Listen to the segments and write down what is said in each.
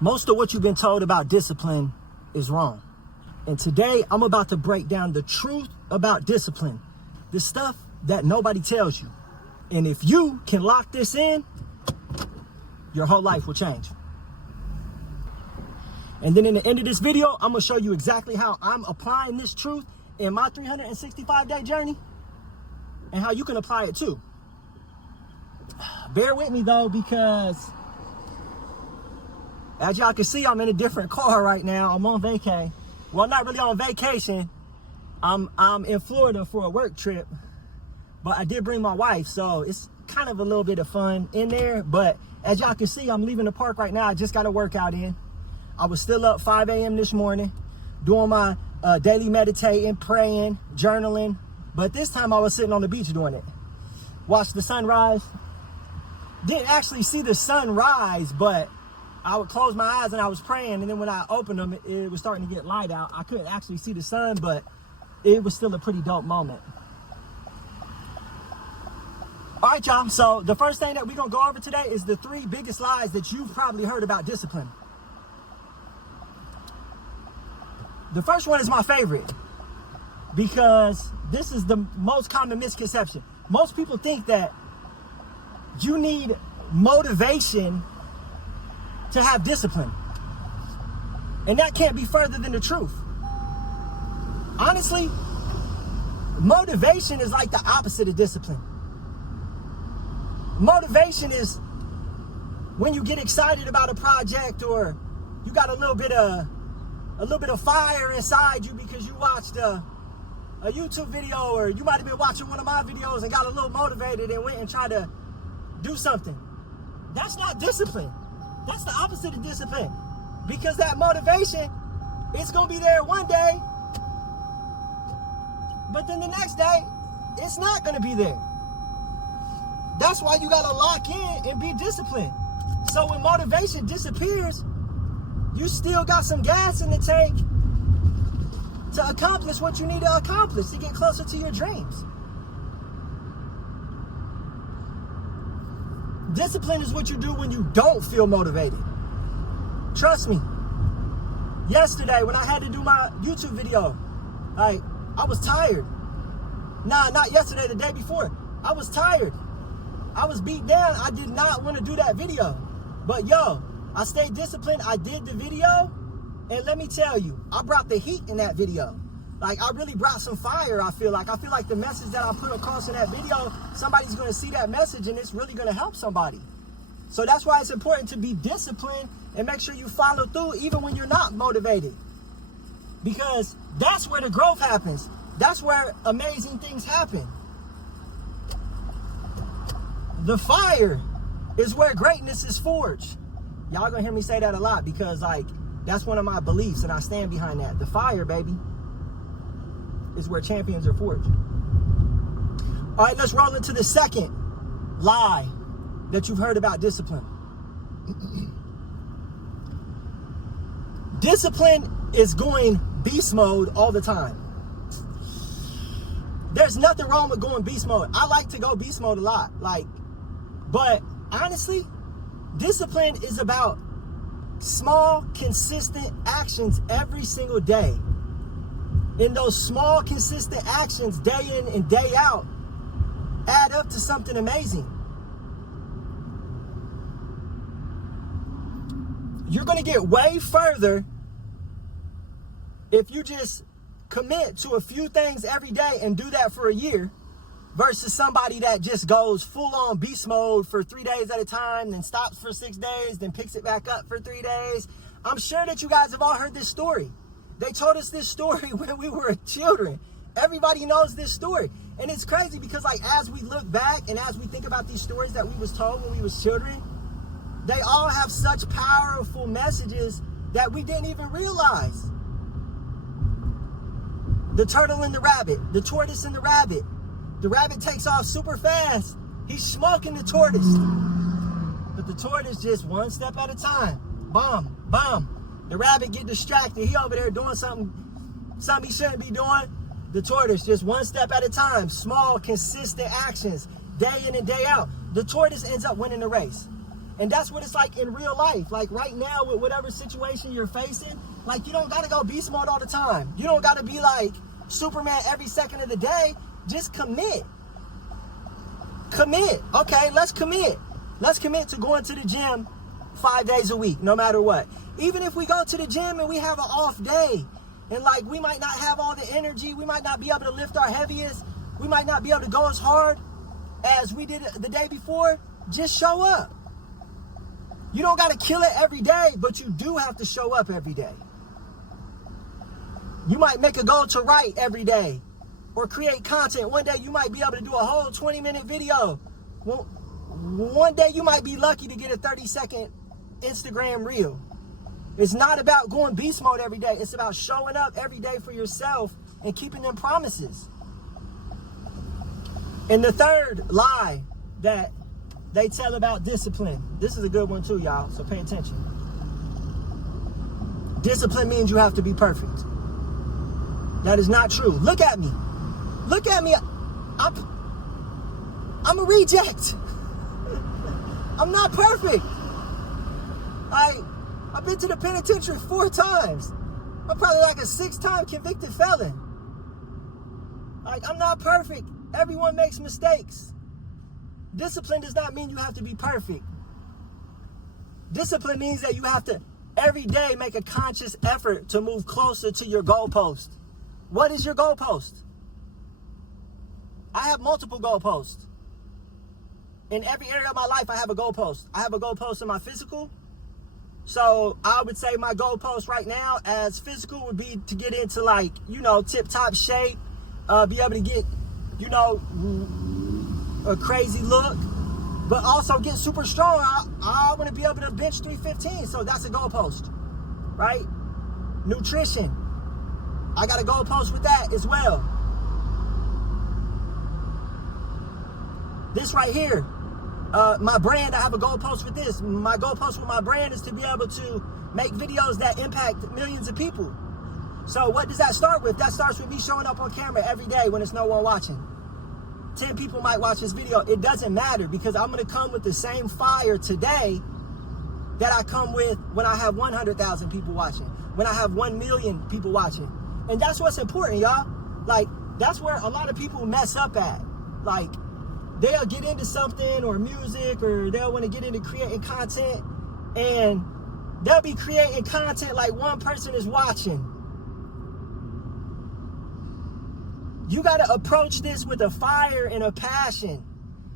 Most of what you've been told about discipline is wrong. And today I'm about to break down the truth about discipline, the stuff that nobody tells you. And if you can lock this in, your whole life will change. And then in the end of this video, I'm gonna show you exactly how I'm applying this truth in my 365-day journey and how you can apply it too. Bear with me though, because as y'all can see, I'm in a different car right now. I'm on vacay. Well, not really on vacation. I'm in Florida for a work trip, but I did bring my wife, so it's kind of a little bit of fun in there. But as y'all can see, I'm leaving the park right now. I just got a workout in. I was still up 5 a.m. this morning, doing my daily meditating, praying, journaling. But this time I was sitting on the beach doing it. Watched the sunrise. Didn't actually see the sunrise, but I would close my eyes and I was praying. And then when I opened them, it was starting to get light out. I couldn't actually see the sun, but it was still a pretty dope moment. All right, y'all. So the first thing that we're going to go over today is the 3 biggest lies that you've probably heard about discipline. The first one is my favorite because this is the most common misconception. Most people think that you need motivation to have discipline. And that can't be further than the truth. Honestly, motivation is like the opposite of discipline. Motivation is when you get excited about a project, or you got a little bit of fire inside you because you watched a YouTube video, or you might have been watching one of my videos and got a little motivated and went and tried to do something. That's not discipline. That's the opposite of discipline, because that motivation is going to be there one day, but then the next day it's not going to be there. That's why you got to lock in and be disciplined. So when motivation disappears, you still got some gas in the tank to accomplish what you need to accomplish to get closer to your dreams. Discipline is what you do when you don't feel motivated. Trust me. Yesterday, when I had to do my YouTube video, I was tired. Nah, not yesterday, the day before. I was tired. I was beat down. I did not want to do that video. But yo, I stayed disciplined. I did the video. And let me tell you, I brought the heat in that video. Like, I really brought some fire, I feel like. I feel like the message that I put across in that video, somebody's going to see that message and it's really going to help somebody. So that's why it's important to be disciplined and make sure you follow through even when you're not motivated. Because that's where the growth happens. That's where amazing things happen. The fire is where greatness is forged. Y'all going to hear me say that a lot because, like, that's one of my beliefs and I stand behind that. The fire, baby, is where champions are forged. All right, let's roll into the second lie that you've heard about discipline. Discipline is going beast mode all the time. There's nothing wrong with going beast mode. I like to go beast mode a lot, but honestly, discipline is about small, consistent actions every single day. And those small, consistent actions, day in and day out, add up to something amazing. You're going to get way further if you just commit to a few things every day and do that for a year, versus somebody that just goes full on beast mode for 3 days at a time, then stops for 6 days, then picks it back up for 3 days. I'm sure that you guys have all heard this story. They told us this story when we were children. Everybody knows this story. And it's crazy because, like, as we look back and as we think about these stories that we was told when we was children, they all have such powerful messages that we didn't even realize. The turtle and the rabbit, the tortoise and the rabbit. The rabbit takes off super fast. He's smoking the tortoise. But the tortoise just one step at a time. Bomb, bomb. The rabbit get distracted. He over there doing something he shouldn't be doing. The tortoise just one step at a time. Small, consistent actions, day in and day out. The tortoise ends up winning the race. And that's what it's like in real life. Like right now, with whatever situation you're facing, like you don't gotta go beast mode all the time. You don't gotta be like Superman every second of the day. Just commit. Commit. Okay, let's commit. Let's commit to going to the gym 5 days a week, no matter what. Even if we go to the gym and we have an off day, and like we might not have all the energy, we might not be able to lift our heaviest, we might not be able to go as hard as we did the day before, just show up. You don't got to kill it every day, but you do have to show up every day. You might make a goal to write every day or create content. One day you might be able to do a whole 20-minute video. Well, one day you might be lucky to get a 30-second Instagram reel. It's not about going beast mode every day. It's about showing up every day for yourself and keeping them promises. And the third lie that they tell about discipline. This is a good one too, y'all, so pay attention. Discipline means you have to be perfect. That is not true. Look at me. Look at me. I'm a reject. I'm not perfect. I've been to the penitentiary 4 times. I'm probably like a 6-time convicted felon. Like, I'm not perfect. Everyone makes mistakes. Discipline does not mean you have to be perfect. Discipline means that you have to every day make a conscious effort to move closer to your goalpost. What is your goalpost? I have multiple goalposts. In every area of my life, I have a goalpost. I have a goalpost in my physical. So I would say my goalpost right now as physical would be to get into like, tip-top shape, be able to get, a crazy look, but also get super strong. I want to be able to bench 315, so that's a goalpost, right? Nutrition, I got a goalpost with that as well. This right here, my brand, I have a goalpost with this. My goalpost with my brand is to be able to make videos that impact millions of people. So what does that start with? That starts with me showing up on camera every day when there's no one watching. 10 people might watch this video. It doesn't matter because I'm going to come with the same fire today that I come with when I have 100,000 people watching, when I have 1 million people watching. And that's what's important, y'all. Like, that's where a lot of people mess up at. Like, they'll get into something or music, or they'll want to get into creating content, and they'll be creating content like one person is watching. You got to approach this with a fire and a passion.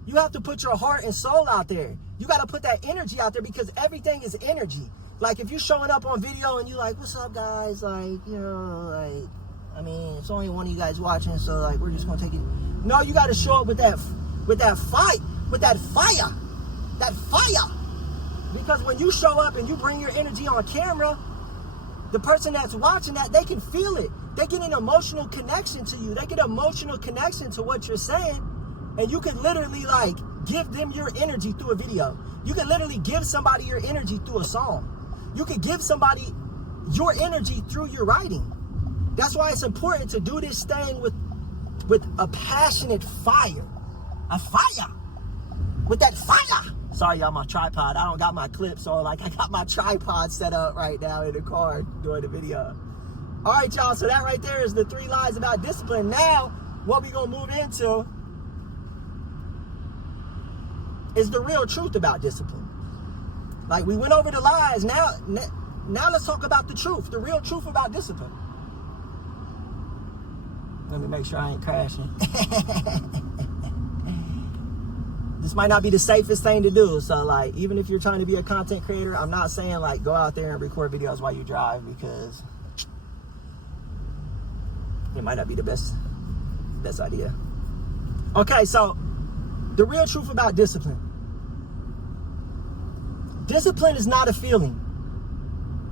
You have to put your heart and soul out there. You got to put that energy out there because everything is energy. Like if you're showing up on video and you like, what's up guys? Like, it's only one of you guys watching, so like, we're just going to take it. No, you got to show up with that fight, with that fire. Because when you show up and you bring your energy on camera, the person that's watching that, they can feel it. They get an emotional connection to you. They get an emotional connection to what you're saying. And you can literally like give them your energy through a video. You can literally give somebody your energy through a song. You can give somebody your energy through your writing. That's why it's important to do this thing with a passionate fire. A fire. With that fire. Sorry, y'all, my tripod. I don't got my clips on. Like, I got my tripod set up right now in the car doing the video. All right, y'all. So that right there is the 3 lies about discipline. Now, what we going to move into is the real truth about discipline. Like, we went over the lies. Now let's talk about the truth. The real truth about discipline. Let me make sure I ain't crashing. This might not be the safest thing to do. So like, even if you're trying to be a content creator, I'm not saying like go out there and record videos while you drive, because it might not be the best idea. Okay, so the real truth about discipline. Discipline is not a feeling.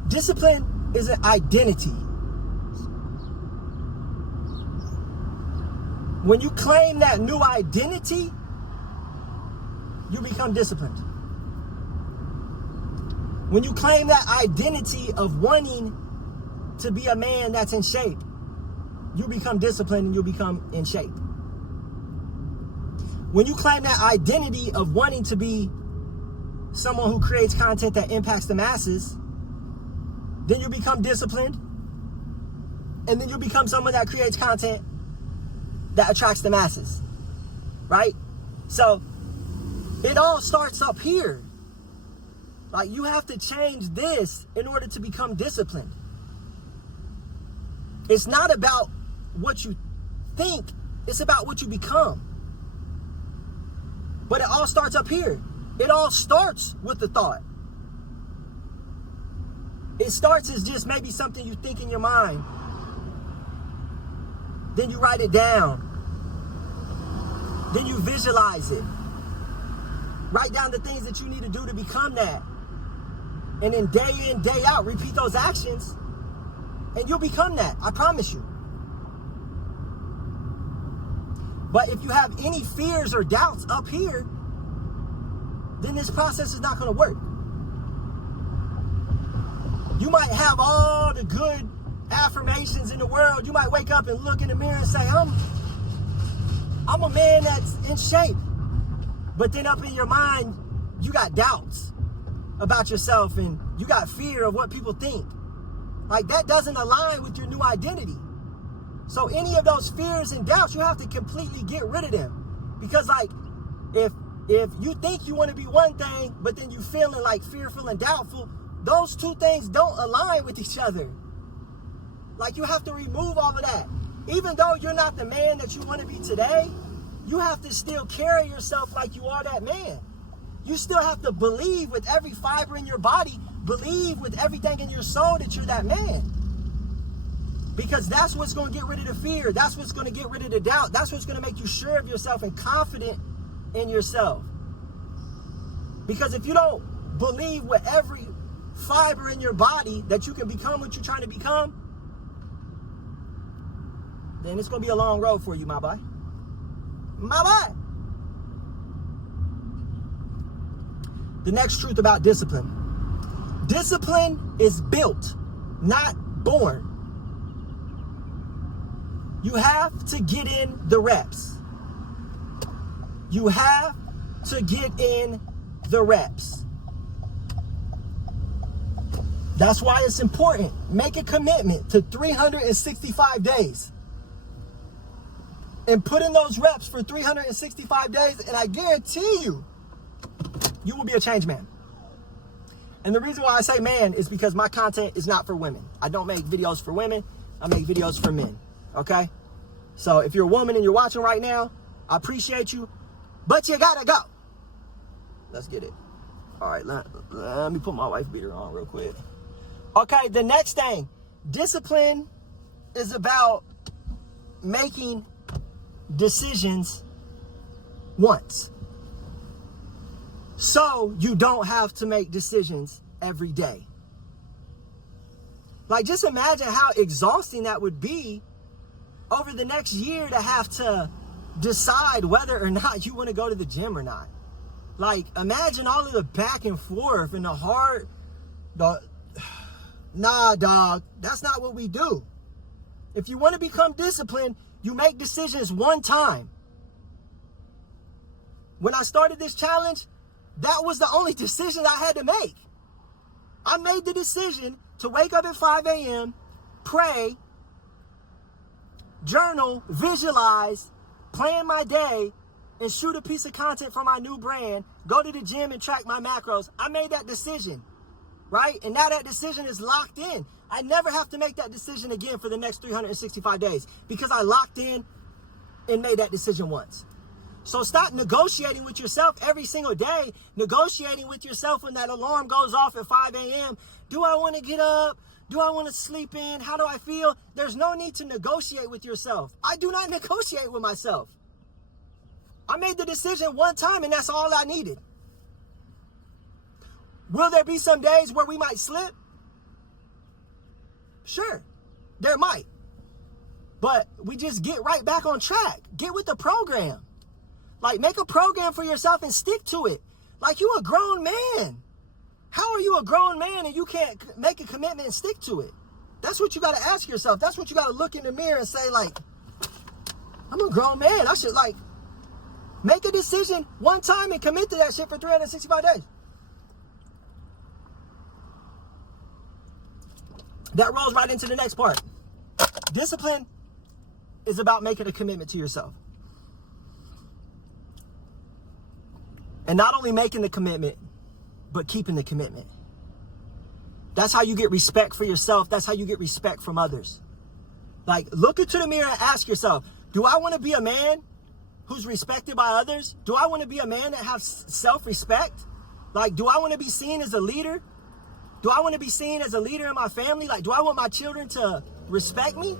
Discipline is an identity. When you claim that new identity, you become disciplined. When you claim that identity of wanting to be a man that's in shape, you become disciplined and you become in shape. When you claim that identity of wanting to be someone who creates content that impacts the masses, then you become disciplined, and then you become someone that creates content that attracts the masses, right? So it all starts up here. Like, you have to change this in order to become disciplined. It's not about what you think, it's about what you become. But it all starts up here. It all starts with the thought. It starts as just maybe something you think in your mind. Then you write it down. Then you visualize it. Write down the things that you need to do to become that. And then day in, day out, repeat those actions, and you'll become that. I promise you. But if you have any fears or doubts up here, then this process is not going to work. You might have all the good affirmations in the world. You might wake up and look in the mirror and say, I'm a man that's in shape. But then up in your mind, you got doubts about yourself and you got fear of what people think. Like, that doesn't align with your new identity. So any of those fears and doubts, you have to completely get rid of them. Because, like, if you think you want to be one thing, but then you feeling like fearful and doubtful, those two things don't align with each other. Like, you have to remove all of that. Even though you're not the man that you want to be today, you have to still carry yourself like you are that man. You still have to believe with every fiber in your body, believe with everything in your soul that you're that man. Because that's what's going to get rid of the fear. That's what's going to get rid of the doubt. That's what's going to make you sure of yourself and confident in yourself. Because if you don't believe with every fiber in your body that you can become what you're trying to become, then it's going to be a long road for you, my boy. My boy. The next truth about discipline. Discipline is built, not born. You have to get in the reps. You have to get in the reps. That's why it's important. Make a commitment to 365 days. And put in those reps for 365 days, and I guarantee you, you will be a changed man. And the reason why I say man is because my content is not for women. I don't make videos for women. I make videos for men. Okay? So if you're a woman and you're watching right now, I appreciate you, but you gotta go. Let's get it. All right, let me put my wife beater on real quick. Okay, the next thing. Discipline is about making decisions once. So you don't have to make decisions every day. Like, just imagine how exhausting that would be over the next year to have to decide whether or not you want to go to the gym or not. Like, imagine all of the back and forth and nah, dog, that's not what we do. If you want to become disciplined, you make decisions one time. When I started this challenge, that was the only decision I had to make. I made the decision to wake up at 5 a.m., pray, journal, visualize, plan my day, and shoot a piece of content for my new brand, go to the gym and track my macros. I made that decision, right? And now that decision is locked in. I never have to make that decision again for the next 365 days because I locked in and made that decision once. So stop negotiating with yourself every single day, negotiating with yourself when that alarm goes off at 5 a.m. Do I want to get up? Do I want to sleep in? How do I feel? There's no need to negotiate with yourself. I do not negotiate with myself. I made the decision one time and that's all I needed. Will there be some days where we might slip? Sure, there might. But we just get right back on track. Get with the program. Like, make a program for yourself and stick to it. Like, you a grown man. How are you a grown man and you can't make a commitment and stick to it? That's what you got to ask yourself. That's what you got to look in the mirror and say, like, I'm a grown man. I should, like, make a decision one time and commit to that shit for 365 days. that rolls right into the next part. Discipline is about making a commitment to yourself. And not only making the commitment, but keeping the commitment. That's how you get respect for yourself. That's how you get respect from others. Like, look into the mirror and ask yourself, do I want to be a man who's respected by others? Do I want to be a man that has self-respect? Like, do I want to be seen as a leader? Do I want to be seen as a leader in my family? Like, do I want my children to respect me?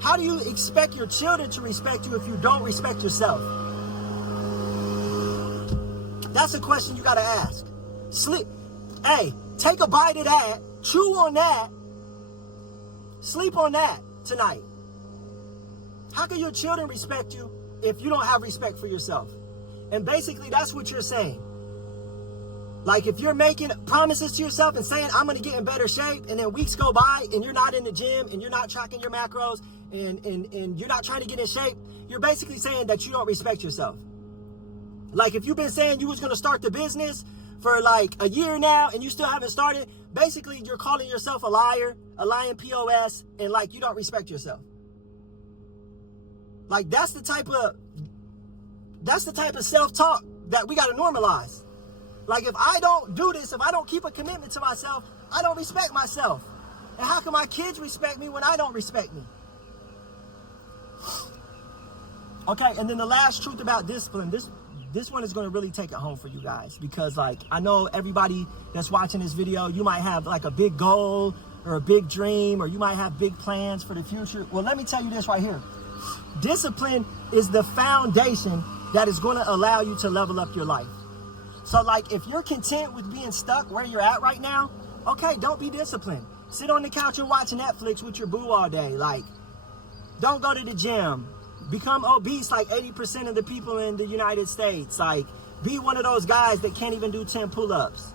How do you expect your children to respect you if you don't respect yourself? That's a question you got to ask. Hey, take a bite of that, chew on that, sleep on that tonight. How can your children respect you if you don't have respect for yourself? And basically, that's what you're saying. Like, if you're making promises to yourself and saying, I'm going to get in better shape, and then weeks go by and you're not in the gym and you're not tracking your macros and you're not trying to get in shape, you're basically saying that you don't respect yourself. Like, if you've been saying you was going to start the business for like a year now and you still haven't started, basically you're calling yourself a liar, a lying POS, and like you don't respect yourself. Like, that's the type of self-talk that we got to normalize. Like, if I don't do this, if I don't keep a commitment to myself, I don't respect myself. And how can my kids respect me when I don't respect me? Okay, and then the last truth about discipline, this one is going to really take it home for you guys, because like, I know everybody that's watching this video, you might have like a big goal or a big dream, or you might have big plans for the future. Well, let me tell you this right here. Discipline is the foundation that is going to allow you to level up your life. So like, if you're content with being stuck where you're at right now, okay, don't be disciplined. Sit on the couch and watch Netflix with your boo all day. Like, don't go to the gym. Become obese like 80% of the people in the United States. Like, be one of those guys that can't even do 10 pull-ups.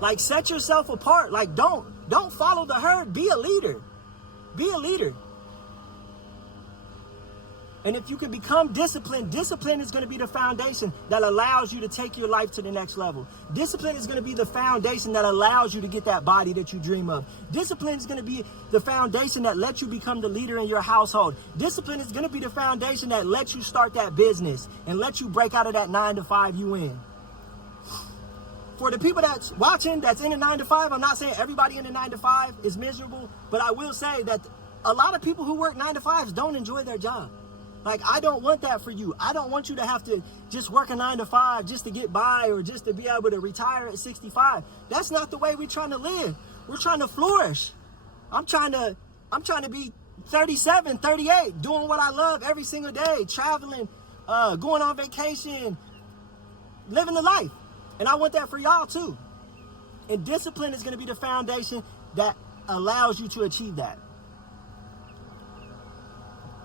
Like, set yourself apart. Like, don't follow the herd. Be a leader. Be a leader. And if you can become disciplined, discipline is going to be the foundation that allows you to take your life to the next level. Discipline is going to be the foundation that allows you to get that body that you dream of. Discipline is going to be the foundation that lets you become the leader in your household. Discipline is going to be the foundation that lets you start that business and let you break out of that 9-to-5 you in. For the people that's watching, that's in a 9-to-5, I'm not saying everybody in a 9-to-5 is miserable, but I will say that a lot of people who work 9-to-5s don't enjoy their job. Like, I don't want that for you. I don't want you to have to just work a 9-to-5 just to get by or just to be able to retire at 65. That's not the way we're trying to live. We're trying to flourish. I'm trying to be 37, 38, doing what I love every single day, traveling, going on vacation, living the life. And I want that for y'all too. And discipline is going to be the foundation that allows you to achieve that.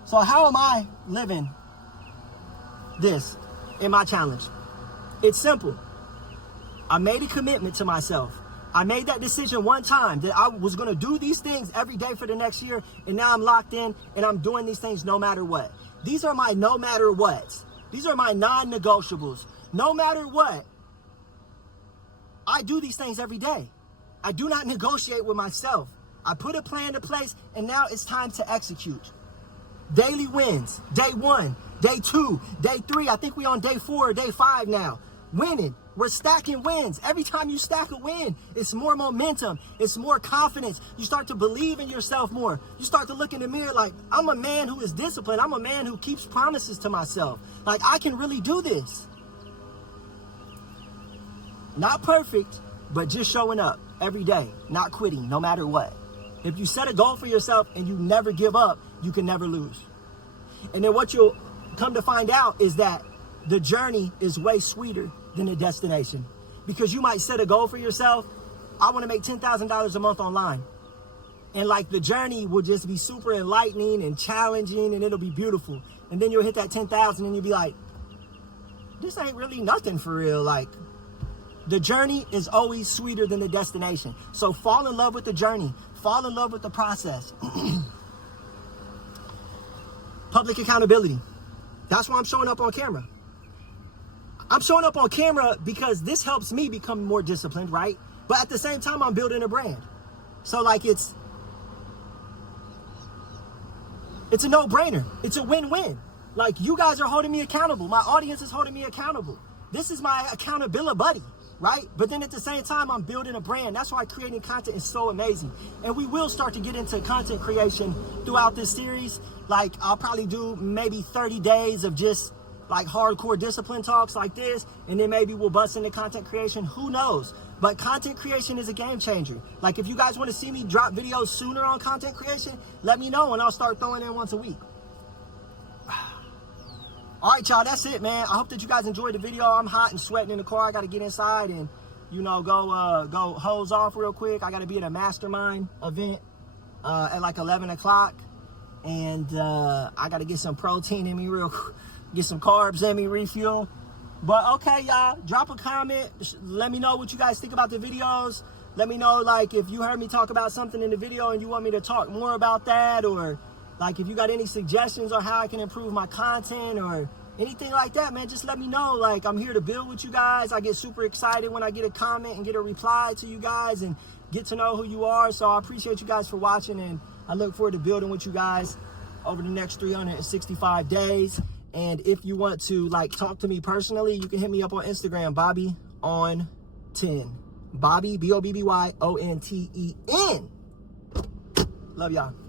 So how am I living this in my challenge? It's simple. I made a commitment to myself. I made that decision one time that I was going to do these things every day for the next year. And now I'm locked in and I'm doing these things no matter what. These are my no matter whats. These are my non-negotiables. No matter what, I do these things every day. I do not negotiate with myself. I put a plan in place and now it's time to execute. Daily wins, day 1, day 2, day 3. I think we on day 4 or day 5 now. Winning. We're stacking wins. Every time you stack a win, it's more momentum. It's more confidence. You start to believe in yourself more. You start to look in the mirror like, I'm a man who is disciplined. I'm a man who keeps promises to myself. Like, I can really do this. Not perfect, but just showing up every day, not quitting, no matter what. If you set a goal for yourself and you never give up, you can never lose. And then what you'll come to find out is that the journey is way sweeter than the destination. Because you might set a goal for yourself. I want to make $10,000 a month online. And like, the journey will just be super enlightening and challenging, and it'll be beautiful. And then you'll hit that 10,000 and you'll be like, this ain't really nothing for real. Like, the journey is always sweeter than the destination. So fall in love with the journey. Fall in love with the process. Public accountability. That's why I'm showing up on camera. I'm showing up on camera because this helps me become more disciplined, right? But at the same time, I'm building a brand. So like, it's It's a no-brainer. It's a win-win. Like, you guys are holding me accountable. My audience is holding me accountable. This is my accountability buddy, right? But then at the same time, I'm building a brand. That's why creating content is so amazing. And we will start to get into content creation throughout this series. Like, I'll probably do maybe 30 days of just like hardcore discipline talks like this, and then maybe we'll bust into content creation. Who knows? But content creation is a game changer. Like, if you guys want to see me drop videos sooner on content creation, let me know and I'll start throwing in once a week. All right, y'all, that's it, man. I hope that you guys enjoyed the video. I'm hot and sweating in the car. I got to get inside and, you know, go hose off real quick. I got to be at a mastermind event at like 11 o'clock. And I got to get some protein in me real quick. Get some carbs in me, refuel. But okay, y'all, drop a comment. Let me know what you guys think about the videos. Let me know, like, if you heard me talk about something in the video and you want me to talk more about that, or like if you got any suggestions on how I can improve my content or anything like that, man, just let me know. Like, I'm here to build with you guys. I get super excited when I get a comment and get a reply to you guys and get to know who you are. So I appreciate you guys for watching, and I look forward to building with you guys over the next 365 days. And if you want to, like, talk to me personally, you can hit me up on Instagram, Bobby on 10. Bobby, BOBBYONTEN. Love y'all.